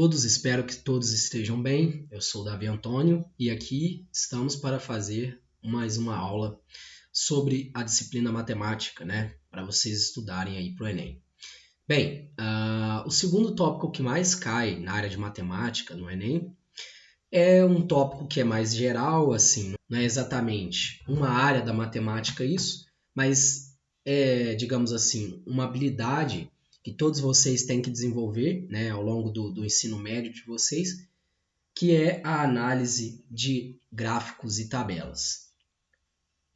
todos, espero que todos estejam bem. Eu sou o Davi Antônio e aqui estamos para fazer mais uma aula sobre a disciplina matemática, né? Para vocês estudarem aí para o Enem. Bem, o segundo tópico que mais cai na área de matemática no Enem é um tópico que é mais geral, assim, não é exatamente uma área da matemática isso, mas é, digamos assim, uma habilidade que todos vocês têm que desenvolver, né, ao longo do ensino médio de vocês, que é a análise de gráficos e tabelas.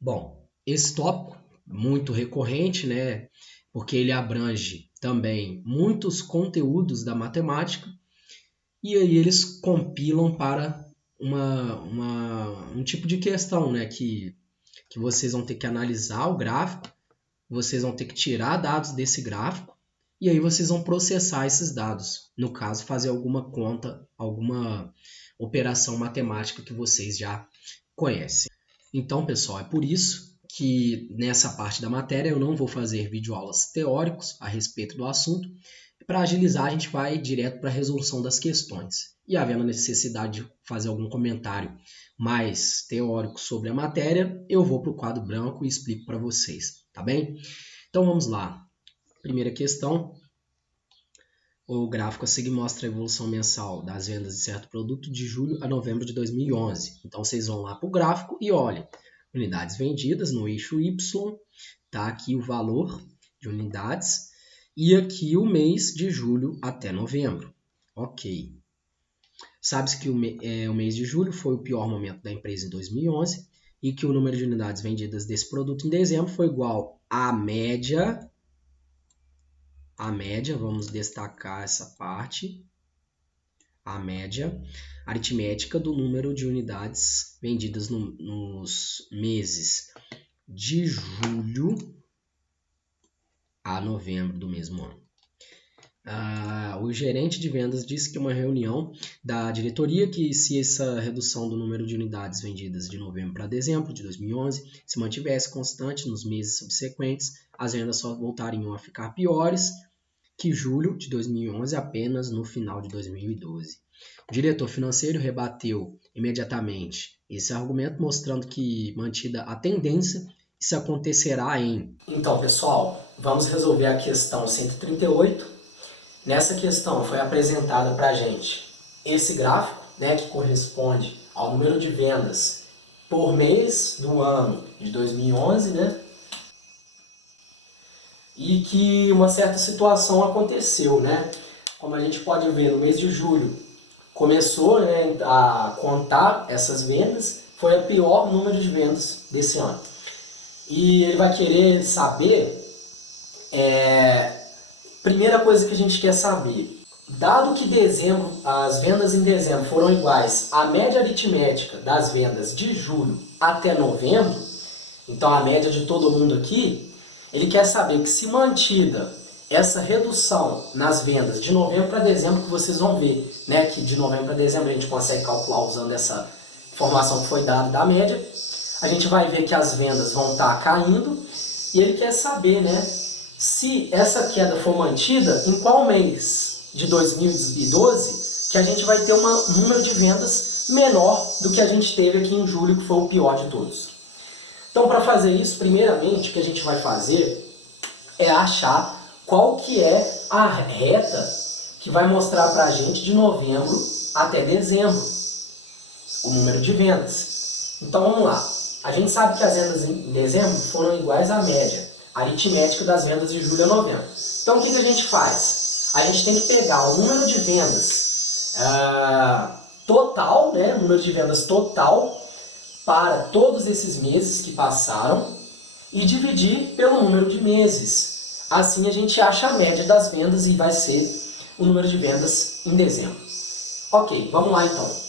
Bom, esse tópico muito recorrente, né, porque ele abrange também muitos conteúdos da matemática e aí eles compilam para um tipo de questão, né, que vocês vão ter que analisar o gráfico, vocês vão ter que tirar dados desse gráfico e aí vocês vão processar esses dados. No caso, fazer alguma conta, alguma operação matemática que vocês já conhecem. Então, pessoal, é por isso que nessa parte da matéria eu não vou fazer videoaulas teóricos a respeito do assunto. Para agilizar, a gente vai direto para a resolução das questões. E havendo necessidade de fazer algum comentário mais teórico sobre a matéria, eu vou para o quadro branco e explico para vocês, tá bem? Então vamos lá. Primeira questão. O gráfico a seguir mostra a evolução mensal das vendas de certo produto de julho a novembro de 2011. Então vocês vão lá para o gráfico e olhem. Unidades vendidas no eixo Y, tá aqui o valor de unidades e aqui o mês de julho até novembro. Ok. Sabe-se que o mês de julho foi o pior momento da empresa em 2011 e que o número de unidades vendidas desse produto em dezembro foi igual à média, vamos destacar essa parte, a média aritmética do número de unidades vendidas nos meses de julho a novembro do mesmo ano. O gerente de vendas disse que uma reunião da diretoria que se essa redução do número de unidades vendidas de novembro para dezembro de 2011 se mantivesse constante nos meses subsequentes, as vendas só voltariam a ficar piores que julho de 2011 apenas no final de 2012. O diretor financeiro rebateu imediatamente esse argumento, mostrando que, mantida a tendência, isso acontecerá em... Então, pessoal, vamos resolver a questão 138. Nessa questão foi apresentada para a gente esse gráfico, né, que corresponde ao número de vendas por mês do ano de 2011, né, e que uma certa situação aconteceu, né? Como a gente pode ver, no mês de julho começou, né, a contar essas vendas, foi o pior número de vendas desse ano. E ele vai querer saber, primeira coisa que a gente quer saber, dado que as vendas em dezembro foram iguais à média aritmética das vendas de julho até novembro, então a média de todo mundo aqui, ele quer saber que se mantida essa redução nas vendas de novembro para dezembro, que vocês vão ver, né, que de novembro para dezembro a gente consegue calcular usando essa informação que foi dada da média, a gente vai ver que as vendas vão estar caindo e ele quer saber, né, se essa queda for mantida, em qual mês de 2012 que a gente vai ter um número de vendas menor do que a gente teve aqui em julho, que foi o pior de todos. Então, para fazer isso, primeiramente, o que a gente vai fazer é achar qual que é a reta que vai mostrar para a gente de novembro até dezembro, o número de vendas. Então, vamos lá. A gente sabe que as vendas em dezembro foram iguais à média aritmética das vendas de julho a novembro. Então, o que a gente faz? A gente tem que pegar o número de vendas total, né, o número de vendas total para todos esses meses que passaram e dividir pelo número de meses. Assim a gente acha a média das vendas e vai ser o número de vendas em dezembro. Ok, vamos lá então.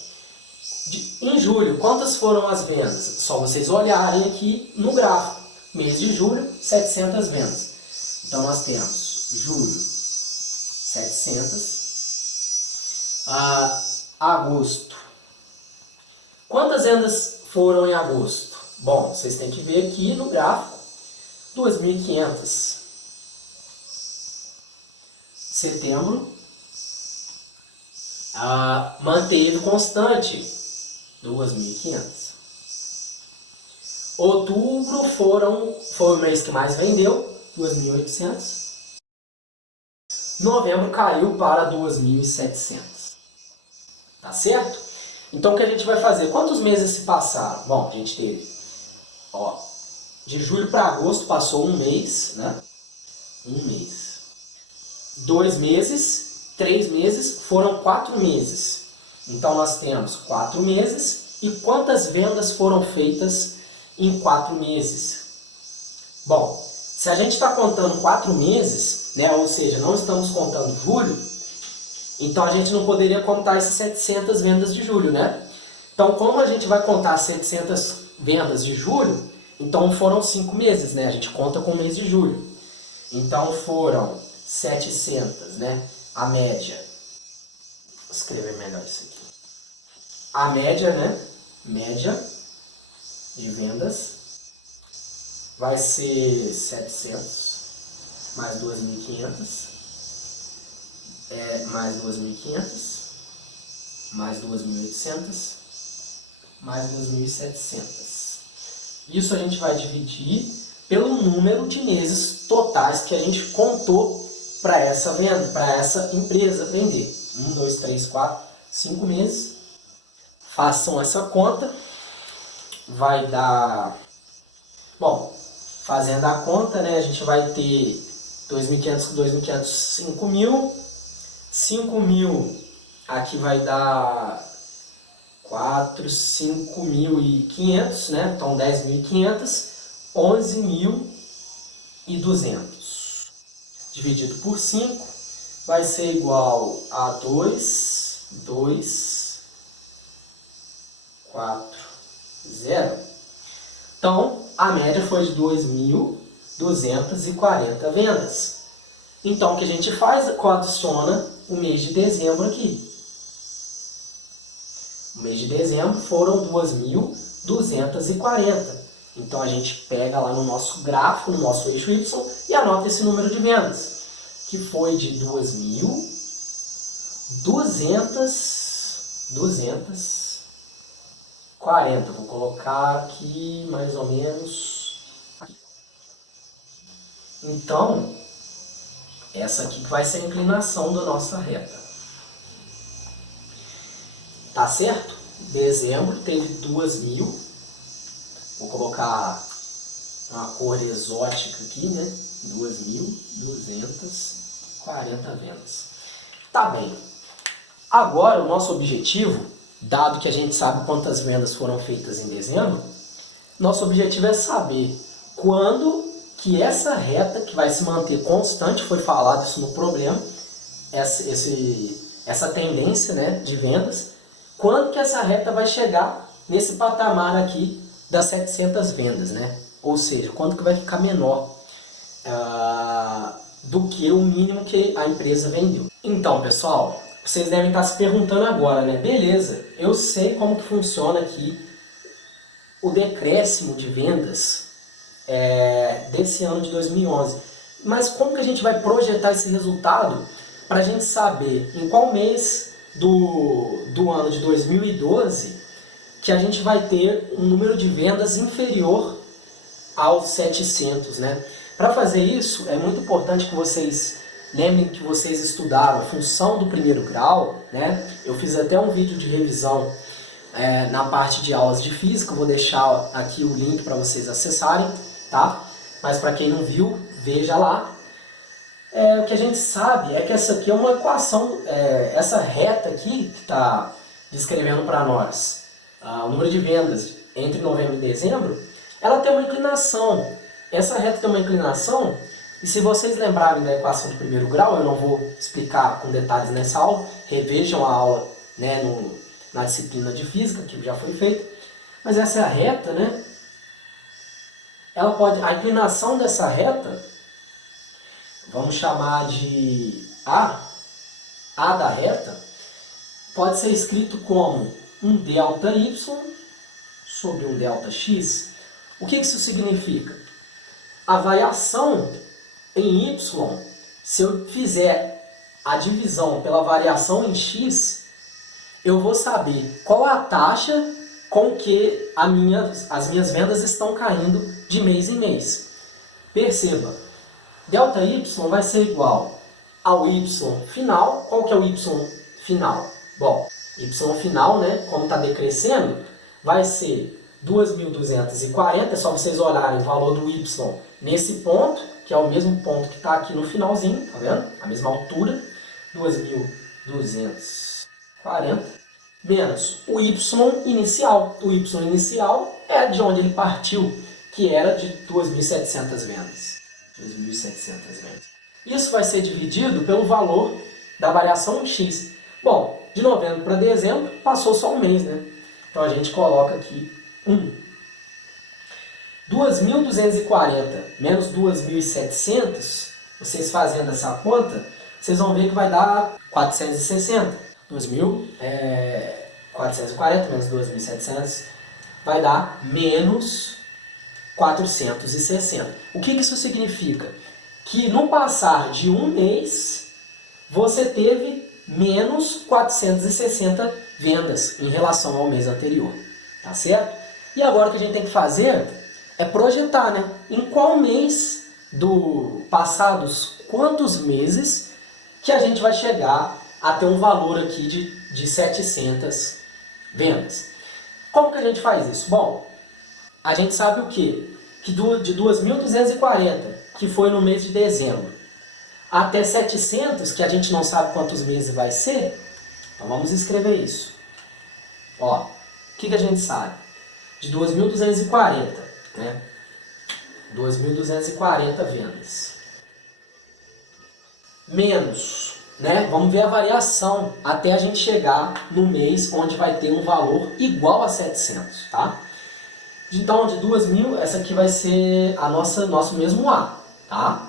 Em julho, quantas foram as vendas? Só vocês olharem aqui no gráfico. Mês de julho, 700 vendas. Então nós temos julho, 700. Agosto. Quantas vendas foram em agosto? Bom, vocês têm que ver aqui no gráfico, 2.500. Setembro, manteve constante, 2.500. Outubro foi o mês que mais vendeu, 2.800. Novembro caiu para 2.700. Tá certo? Então o que a gente vai fazer? Quantos meses se passaram? Bom, a gente teve, de julho para agosto passou um mês, né? Um mês. 2 meses, 3 meses, foram 4 meses. Então nós temos 4 meses. E quantas vendas foram feitas em 4 meses? Bom, se a gente está contando 4 meses, né, ou seja, não estamos contando julho, então a gente não poderia contar essas 700 vendas de julho, né? Então, como a gente vai contar 700 vendas de julho, então foram 5 meses, né? A gente conta com o mês de julho. Então foram 700, né? A média. Vou escrever melhor isso aqui. A média, né? Média de vendas vai ser 700 mais 2.500, mais 2.500, mais 2.800, mais 2.700. Isso a gente vai dividir pelo número de meses totais que a gente contou para essa venda, para essa empresa vender. 1, 2, 3, 4, 5 meses. Façam essa conta. Vai dar... Bom, fazendo a conta, né, a gente vai ter 2.500 com 2.500, 5.000. 5.000 aqui vai dar 5.500, né? Então 10.500, 11.200. Dividido por 5 vai ser igual a 2, 4, 0. Então a média foi de 2.240 vendas. Então o que a gente faz? Adiciona o mês de dezembro aqui. O mês de dezembro foram 2.240. Então a gente pega lá no nosso gráfico, no nosso eixo Y, e anota esse número de vendas, que foi de 2.240. Vou colocar aqui mais ou menos aqui. Então, essa aqui vai ser a inclinação da nossa reta. Tá certo? Dezembro teve 2.000. Vou colocar uma cor exótica aqui, né? 2.240 vendas. Tá bem. Agora o nosso objetivo, dado que a gente sabe quantas vendas foram feitas em dezembro, nosso objetivo é saber quando que essa reta, que vai se manter constante, foi falado isso no problema, essa tendência, né, de vendas, quando que essa reta vai chegar nesse patamar aqui das 700 vendas, né? Ou seja, quando que vai ficar menor do que o mínimo que a empresa vendeu. Então, pessoal, vocês devem estar se perguntando agora, né? Beleza, eu sei como que funciona aqui o decréscimo de vendas desse ano de 2011. Mas como que a gente vai projetar esse resultado para a gente saber em qual mês do ano de 2012 que a gente vai ter um número de vendas inferior aos 700, né? Para fazer isso, é muito importante que vocês lembrem que vocês estudaram a função do primeiro grau, né? Eu fiz até um vídeo de revisão na parte de aulas de física, eu vou deixar aqui o link para vocês acessarem, tá? Mas para quem não viu, veja lá. O que a gente sabe é que essa aqui é uma equação, essa reta aqui que está descrevendo para nós o número de vendas entre novembro e dezembro, ela tem uma inclinação. Essa reta tem uma inclinação, e se vocês lembrarem da equação do primeiro grau, eu não vou explicar com detalhes nessa aula, revejam a aula, né, na disciplina de física, que já foi feita, mas essa é a reta, né? A inclinação dessa reta, vamos chamar de A da reta, pode ser escrito como um delta y sobre um delta x. O que isso significa? A variação em y, se eu fizer a divisão pela variação em x, eu vou saber qual a taxa com que as minhas vendas estão caindo de mês em mês. Perceba, ΔY vai ser igual ao Y final. Qual que é o Y final? Bom, Y final, né, como está decrescendo, vai ser 2.240, é só vocês olharem o valor do Y nesse ponto, que é o mesmo ponto que está aqui no finalzinho, tá vendo? A mesma altura, 2.240, menos o Y inicial. O Y inicial é de onde ele partiu, que era de 2.700 vendas. 2.700 vendas. Isso vai ser dividido pelo valor da variação X. Bom, de novembro para dezembro passou só um mês, né? Então a gente coloca aqui 2.240 menos 2.700, vocês fazendo essa conta, vocês vão ver que vai dar 460. 2.440 menos 2.700 vai dar menos 460. O que isso significa? Que no passar de um mês, você teve menos 460 vendas em relação ao mês anterior. Tá certo? E agora o que a gente tem que fazer é projetar, né? Em qual mês do passados quantos meses que a gente vai chegar a ter um valor aqui de 700 vendas. Como que a gente faz isso? Bom, a gente sabe o quê? Que de 2.240, que foi no mês de dezembro, até 700, que a gente não sabe quantos meses vai ser, então vamos escrever isso. Ó, o que a gente sabe? De 2.240, né? 2.240 vendas. Menos, né? Vamos ver a variação até a gente chegar no mês onde vai ter um valor igual a 700, tá? Então, de 2.000, essa aqui vai ser a nosso mesmo A, tá?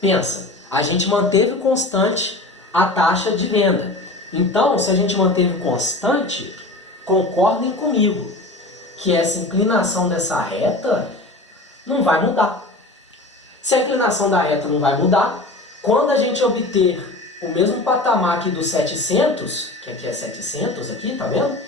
Pensa, a gente manteve constante a taxa de venda. Então, se a gente manteve constante, concordem comigo que essa inclinação dessa reta não vai mudar. Se a inclinação da reta não vai mudar, quando a gente obter o mesmo patamar aqui dos 700, que aqui é 700, aqui, tá vendo?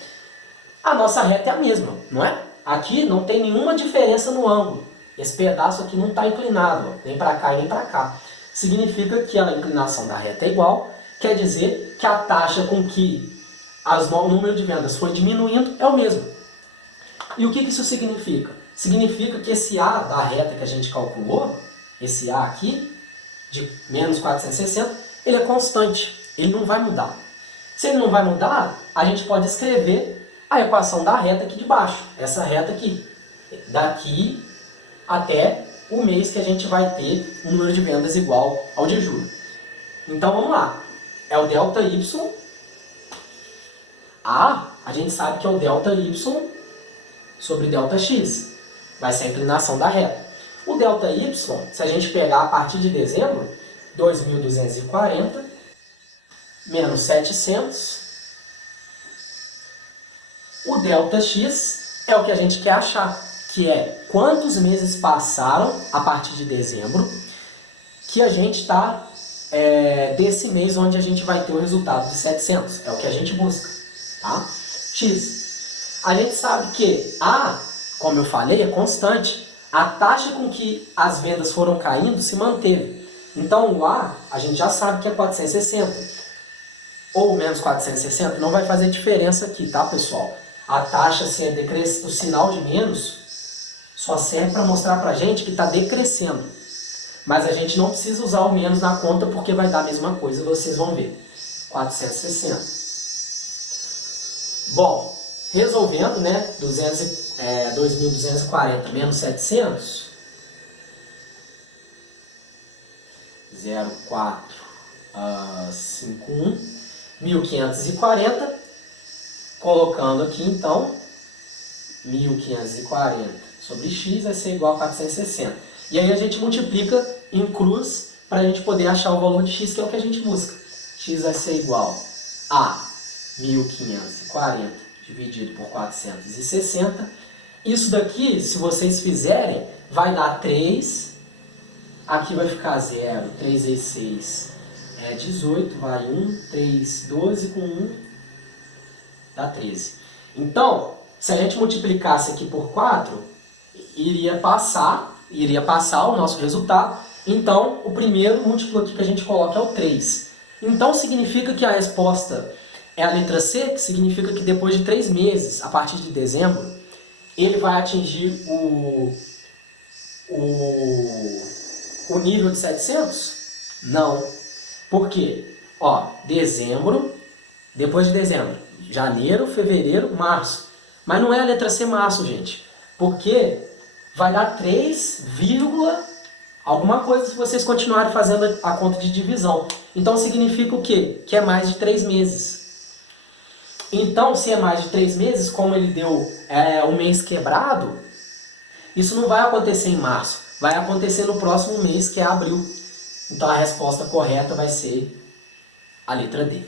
A nossa reta é a mesma, não é? Aqui não tem nenhuma diferença no ângulo. Esse pedaço aqui não está inclinado, ó, nem para cá e nem para cá. Significa que a inclinação da reta é igual, quer dizer que a taxa com que o número de vendas foi diminuindo é o mesmo. E o que isso significa? Significa que esse A da reta que a gente calculou, esse A aqui, de menos 460, ele é constante, ele não vai mudar. Se ele não vai mudar, a gente pode escrever a equação da reta aqui de baixo, essa reta aqui, daqui até o mês que a gente vai ter um número de vendas igual ao de julho. Então vamos lá, é o ΔY, a gente sabe que é o ΔY sobre ΔX, vai ser a inclinação da reta. O ΔY, se a gente pegar a partir de dezembro, 2.240 menos 700, o ΔX é o que a gente quer achar, que é quantos meses passaram a partir de dezembro que a gente está desse mês onde a gente vai ter o resultado de 700. É o que a gente busca, tá? X. A gente sabe que A, como eu falei, é constante. A taxa com que as vendas foram caindo se manteve. Então o A, a gente já sabe que é 460. Ou menos 460, não vai fazer diferença aqui, tá, pessoal? A taxa, se é decrescente, o sinal de menos só serve para mostrar para a gente que está decrescendo. Mas a gente não precisa usar o menos na conta porque vai dar a mesma coisa, vocês vão ver. 460. Bom, resolvendo, né, 2.240 menos 700, 0,451, 1.540, colocando aqui então, 1.540 sobre x vai ser igual a 460. E aí a gente multiplica em cruz para a gente poder achar o valor de x, que é o que a gente busca. X vai ser igual a 1.540 dividido por 460. Isso daqui, se vocês fizerem, vai dar 3. Aqui vai ficar 0. 3 vezes 6 é 18. Vai 1. 3, 12 com 1. Dá 13. Então, se a gente multiplicasse aqui por 4, iria passar o nosso resultado. Então, o primeiro múltiplo aqui que a gente coloca é o 3. Então, significa que a resposta é a letra C, que significa que depois de 3 meses, a partir de dezembro, ele vai atingir o nível de 700? Não. Por quê? Ó, dezembro, depois de dezembro, janeiro, fevereiro, março. Mas não é a letra C março, gente. Porque vai dar 3, alguma coisa se vocês continuarem fazendo a conta de divisão. Então significa o quê? Que é mais de 3 meses. Então, se é mais de 3 meses, como ele deu um mês quebrado, isso não vai acontecer em março. Vai acontecer no próximo mês, que é abril. Então a resposta correta vai ser a letra D.